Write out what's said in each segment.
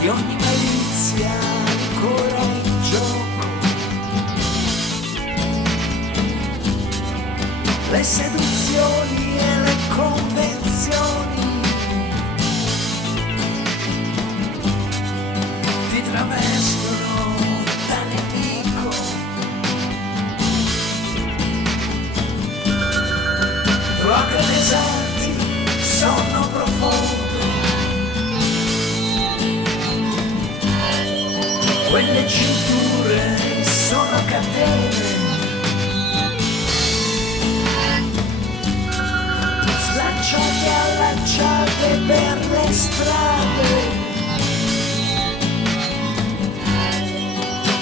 di ogni malizia ancora in gioco. Le seduzioni e le convenzioni ti travestono da nemico. Droghe pesanti, sonno profondo, quelle cinture sono catene, slacciate e allacciate per le strade,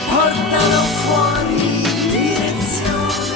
portano fuori direzione.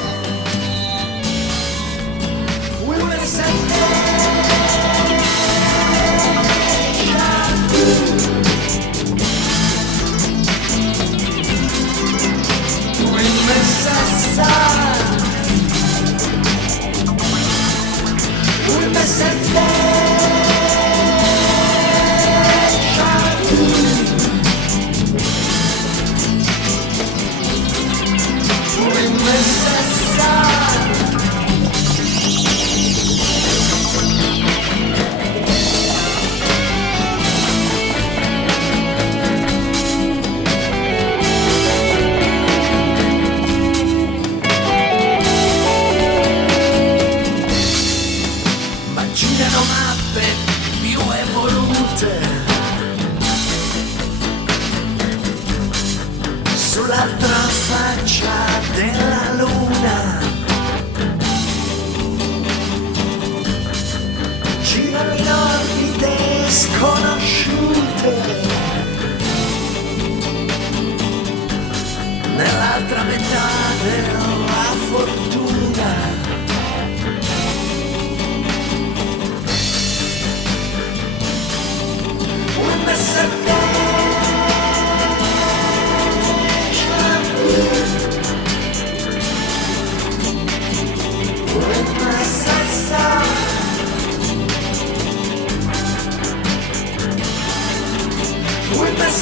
Una più evolute sull'altra faccia della luna, girano in orbite sconosciute nell'altra metà della fortuna. With the